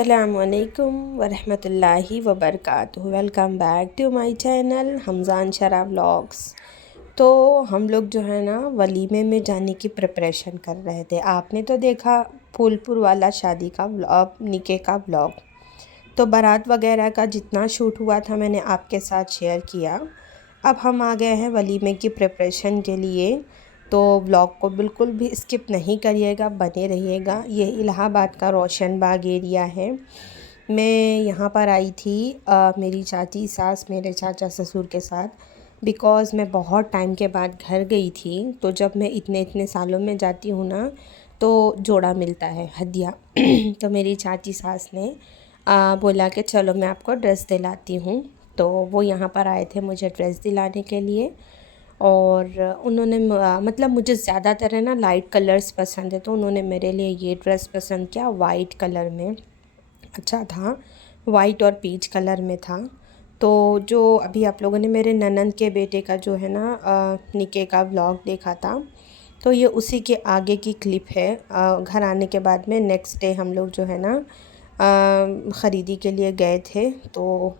अस्सलामुअलैकुम वरहमतुल्लाहि वबरकातुहू। Welcome back to my channel Hamzan Shara vlogs. तो हम लोग जो है ना वलीमे में जाने की प्रिपरेशन कर रहे थे। आपने तो देखा फूलपुर वाला शादी का व्लॉग, निके का व्लॉग। तो बारात वगैरह का जितना शूट हुआ था मैंने आपके साथ शेयर किया। अब हम आ गए हैं वलीमे की प्रिपरेशन के लिए। तो व्लॉग को बिल्कुल भी स्किप नहीं करिएगा, बने रहिएगा। ये इलाहाबाद का रोशन बाग एरिया है। मैं यहाँ पर आई थी मेरी चाची सास मेरे चाचा ससुर के साथ, बिकॉज़ मैं बहुत टाइम के बाद घर गई थी। तो जब मैं इतने इतने सालों में जाती हूँ ना तो जोड़ा मिलता है, हदिया। तो मेरी चाची सास ने बोला कि चलो मैं आपको ड्रेस दिलाती हूँ। तो वो यहाँ पर आए थे मुझे ड्रेस दिलाने के लिए। और उन्होंने मतलब मुझे ज़्यादातर है ना लाइट कलर्स पसंद है, तो उन्होंने मेरे लिए ये ड्रेस पसंद किया। वाइट कलर में अच्छा था, वाइट और पीच कलर में था। तो जो अभी आप लोगों ने मेरे ननंद के बेटे का जो है ना निके का व्लॉग देखा था, तो ये उसी के आगे की क्लिप है। घर आने के बाद में नेक्स्ट डे हम लोग जो है ना ख़रीदी के लिए गए थे। तो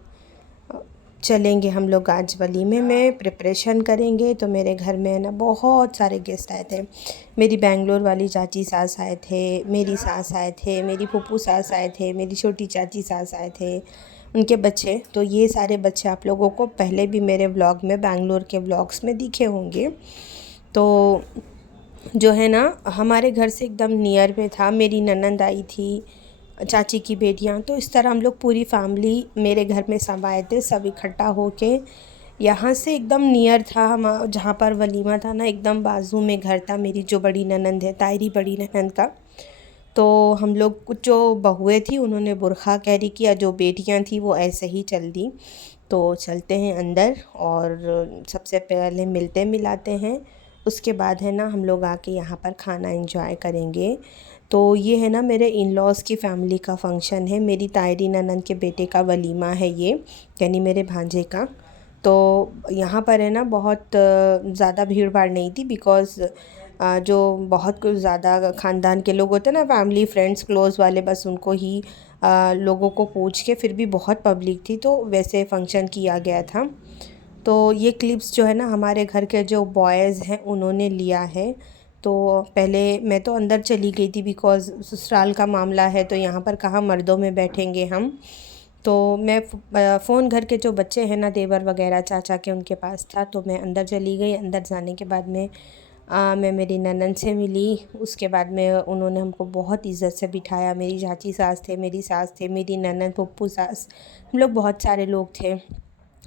चलेंगे हम लोग आज वलीमे में प्रिपरेशन करेंगे। तो मेरे घर में ना बहुत सारे गेस्ट आए थे। मेरी बेंगलोर वाली चाची सास आए थे, मेरी सास आए थे, मेरी फूफू सास आए थे, मेरी छोटी चाची सास आए थे, उनके बच्चे। तो ये सारे बच्चे आप लोगों को पहले भी मेरे व्लॉग में, बेंगलोर के व्लॉग्स में दिखे होंगे। तो जो है ना हमारे घर से एकदम नियर में था। मेरी ननंद आई थी, चाची की बेटियां। तो इस तरह हम लोग पूरी फैमिली मेरे घर में सब आए थे, सब इकट्ठा होके। यहाँ से एकदम नियर था हम जहाँ पर वलीमा था ना, एकदम बाजू में घर था मेरी जो बड़ी ननंद है, तायरी बड़ी ननंद का। तो हम लोग कुछ जो बहुएँ थी उन्होंने बुरखा कैरी किया, जो बेटियां थी वो ऐसे ही चल दी। तो चलते हैं अंदर और सबसे पहले मिलते मिलाते हैं। उसके बाद है ना हम लोग आके यहाँ पर खाना एंजॉय करेंगे। तो ये है ना मेरे इन लॉज़ की फ़ैमिली का फ़ंक्शन है, मेरी तायरी ननंद के बेटे का वलीमा है ये, यानी मेरे भांजे का। तो यहाँ पर है ना बहुत ज़्यादा भीड़ भाड़ नहीं थी, बिकॉज़ जो बहुत कुछ ज़्यादा ख़ानदान के लोग होते हैं ना, फैमिली फ्रेंड्स क्लोज़ वाले, बस उनको ही लोगों को पूछ के, फिर भी बहुत पब्लिक थी तो वैसे फ़ंक्शन किया गया था। तो ये क्लिप्स जो है ना हमारे घर के जो बॉयज़ हैं उन्होंने लिया है। तो पहले मैं तो अंदर चली गई थी, बिकॉज़ ससुराल का मामला है तो यहाँ पर कहाँ मर्दों में बैठेंगे हम। तो मैं फ़ोन घर के जो बच्चे हैं ना, देवर वगैरह चाचा के, उनके पास था। तो मैं अंदर चली गई। अंदर जाने के बाद में मैं मेरी ननंद से मिली। उसके बाद में उन्होंने हमको बहुत इज़्ज़त से बिठाया। मेरी चाची सास थे, मेरी सास थे, मेरी ननंद, फूफू सास, हम लोग बहुत सारे लोग थे।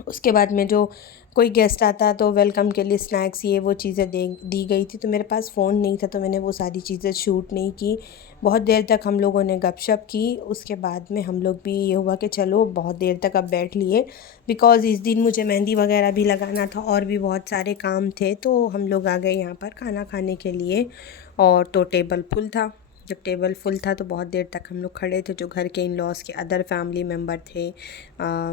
उसके बाद में जो कोई गेस्ट आता तो वेलकम के लिए स्नैक्स ये वो चीज़ें दे दी गई थी। तो मेरे पास फ़ोन नहीं था तो मैंने वो सारी चीज़ें शूट नहीं की। बहुत देर तक हम लोगों ने गपशप की। उसके बाद में हम लोग भी ये हुआ कि चलो बहुत देर तक अब बैठ लिए, बिकॉज़ इस दिन मुझे मेहंदी वगैरह भी लगाना था और भी बहुत सारे काम थे। तो हम लोग आ गए यहाँ पर खाना खाने के लिए। और तो टेबल फुल था। जब टेबल फुल था तो बहुत देर तक हम लोग खड़े थे। जो घर के इन लॉज़ के अदर फैमिली मेम्बर थे,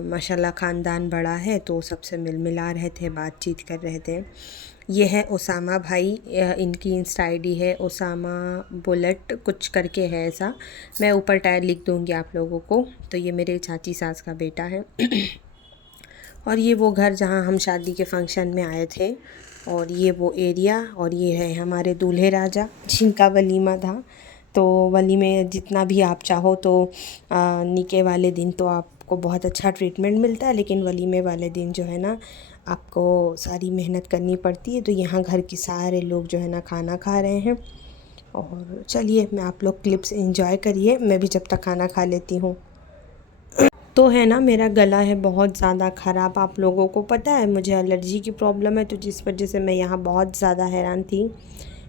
माशाल्लाह ख़ानदान बड़ा है तो सबसे मिल मिला रहे थे, बातचीत कर रहे थे। ये है ओसामा भाई, इनकी इंस्टा आईडी है ओसामा बुलेट कुछ करके है ऐसा। मैं ऊपर टैग लिख दूँगी आप लोगों को। तो ये मेरे चाची सास का बेटा है। और ये वो घर जहाँ हम शादी के फंक्शन में आए थे, और ये वो एरिया, और ये है हमारे दूल्हे राजा जिनका वलीमा था। तो वलीमे जितना भी आप चाहो तो निके वाले दिन तो आपको बहुत अच्छा ट्रीटमेंट मिलता है, लेकिन वलीमे वाले दिन जो है ना आपको सारी मेहनत करनी पड़ती है। तो यहाँ घर के सारे लोग जो है ना खाना खा रहे हैं। और चलिए मैं आप लोग क्लिप्स एंजॉय करिए, मैं भी जब तक खाना खा लेती हूँ। तो है ना मेरा गला है बहुत ज़्यादा ख़राब, आप लोगों को पता है मुझे एलर्जी की प्रॉब्लम है, तो जिस वजह से मैं यहाँ बहुत ज़्यादा हैरान थी।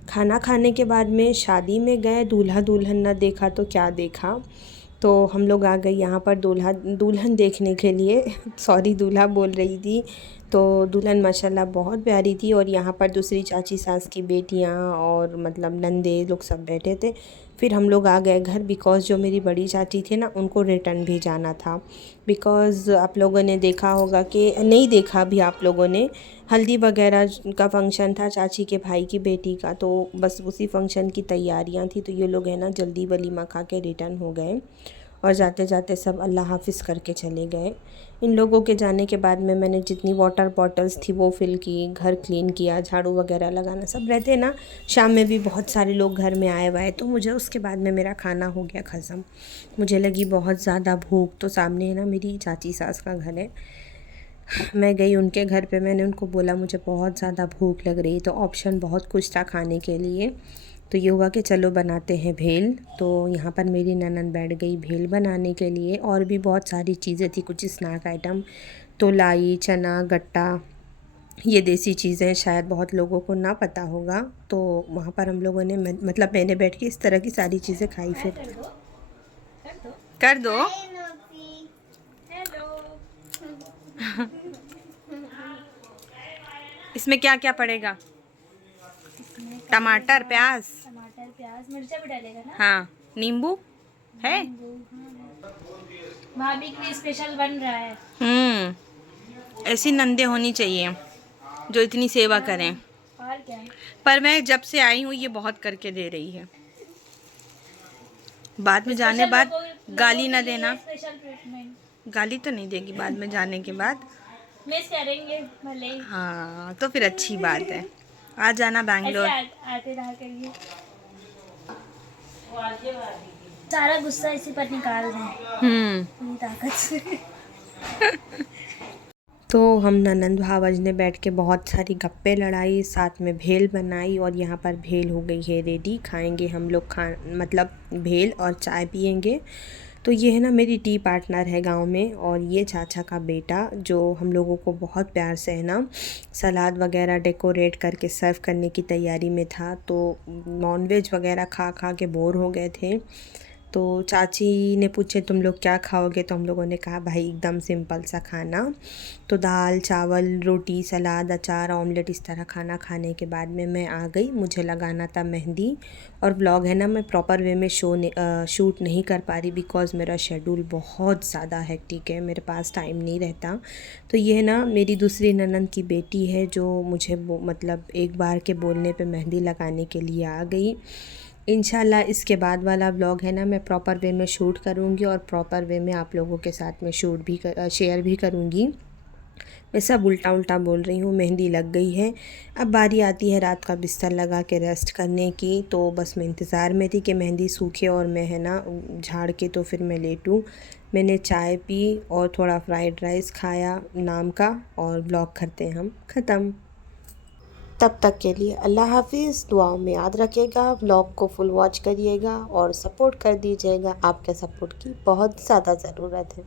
खाना खाने के बाद में शादी में गए, दूल्हा दुल्हन ना देखा तो क्या देखा। तो हम लोग आ गए यहाँ पर दूल्हा दुल्हन देखने के लिए। सॉरी, दूल्हा बोल रही थी। तो दुल्हन माशाल्लाह बहुत प्यारी थी। और यहाँ पर दूसरी चाची सास की बेटियाँ और मतलब नंदे लोग सब बैठे थे। फिर हम लोग आ गए घर, बिकॉज़ जो मेरी बड़ी चाची थी ना उनको रिटर्न भी जाना था। बिकॉज़ आप लोगों ने देखा होगा कि नहीं देखा भी आप लोगों ने, हल्दी वगैरह का फ़ंक्शन था चाची के भाई की बेटी का। तो बस उसी फ़ंक्शन की तैयारियां थी। तो ये लोग है ना जल्दी वलीमा खा के रिटर्न हो गए। और जाते जाते सब अल्लाह हाफ़िज़ करके चले गए। इन लोगों के जाने के बाद में मैंने जितनी वाटर बॉटल्स थी वो फ़िल की, घर क्लीन किया, झाड़ू वगैरह लगाना सब रहते ना। शाम में भी बहुत सारे लोग घर में आए हुए, तो मुझे उसके बाद में मेरा खाना हो गया ख़त्म। मुझे लगी बहुत ज़्यादा भूख, तो सामने ना मेरी चाची सास का घर है, मैं गई उनके घर पे। मैंने उनको बोला मुझे बहुत ज़्यादा भूख लग रही, तो ऑप्शन बहुत कुछ था खाने के लिए। तो ये हुआ कि चलो बनाते हैं भेल। तो यहाँ पर मेरी ननद बैठ गई भेल बनाने के लिए, और भी बहुत सारी चीज़ें थी, कुछ स्नैक आइटम। तो लाई, चना, गट्टा, ये देसी चीज़ें शायद बहुत लोगों को ना पता होगा। तो वहाँ पर हम लोगों ने मतलब मैंने बैठ के इस तरह की सारी चीज़ें खाई। फिर कर दो इसमें क्या क्या पड़ेगा? टमाटर, प्याज, मिर्चा भी डालेगा ना? हाँ, नींबू है। भाभी के लिए स्पेशल बन रहा है। ऐसी नंदे होनी चाहिए जो इतनी सेवा करें। और क्या? पर मैं जब से आई हूँ ये बहुत करके दे रही है। बाद में जाने बाद गाली ना देना। Special treatment. गाली तो नहीं देगी बाद में जाने के बाद। मिस करेंगे भले ही। हाँ, तो फिर अच्छी बात है। आ जाना बैंगलोर। आते रहा करिए। सारा गुस्सा इसी पर निकाल दें पूरी ताकत से। तो हम ननंद भावज ने बैठ के बहुत सारी गप्पे लड़ाई, साथ में भेल बनाई, और यहाँ पर भेल हो गई है रेडी। खाएंगे हम लोग, मतलब भेल और चाय पियेंगे। तो ये है ना मेरी टी पार्टनर है गांव में, और ये चाचा का बेटा जो हम लोगों को बहुत प्यार से है ना सलाद वगैरह डेकोरेट करके सर्व करने की तैयारी में था। तो नॉनवेज वगैरह खा खा के बोर हो गए थे। तो चाची ने पूछे तुम लोग क्या खाओगे, तो हम लोगों ने कहा भाई एकदम सिंपल सा खाना। तो दाल, चावल, रोटी, सलाद, अचार, ऑमलेट, इस तरह खाना खाने के बाद में मैं आ गई। मुझे लगाना था मेहंदी, और ब्लॉग है ना मैं प्रॉपर वे में शूट नहीं कर पा रही, बिकॉज़ मेरा शेड्यूल बहुत ज़्यादा हेक्टिक है, मेरे पास टाइम नहीं रहता। तो ये है ना मेरी दूसरी ननंद की बेटी है जो मुझे मतलब एक बार के बोलने पे मेहंदी लगाने के लिए आ गई। इंशाल्लाह इसके बाद वाला व्लॉग है ना मैं प्रॉपर वे में शूट करूँगी, और प्रॉपर वे में आप लोगों के साथ में शेयर भी करूँगी। मैं सब उल्टा उल्टा बोल रही हूँ। मेहंदी लग गई है, अब बारी आती है रात का बिस्तर लगा के रेस्ट करने की। तो बस मैं इंतज़ार में थी कि मेहंदी सूखे और मैं है ना झाड़ के तो फिर मैं लेटूँ। मैंने चाय पी और थोड़ा फ्राइड राइस खाया नाम का, और व्लॉग करते हैं हम ख़त्म। तब तक के लिए अल्लाह हाफिज़। दुआओं में याद रखिएगा, व्लॉग को फुल वॉच करिएगा और सपोर्ट कर दीजिएगा। आपके सपोर्ट की बहुत ज़्यादा ज़रूरत है।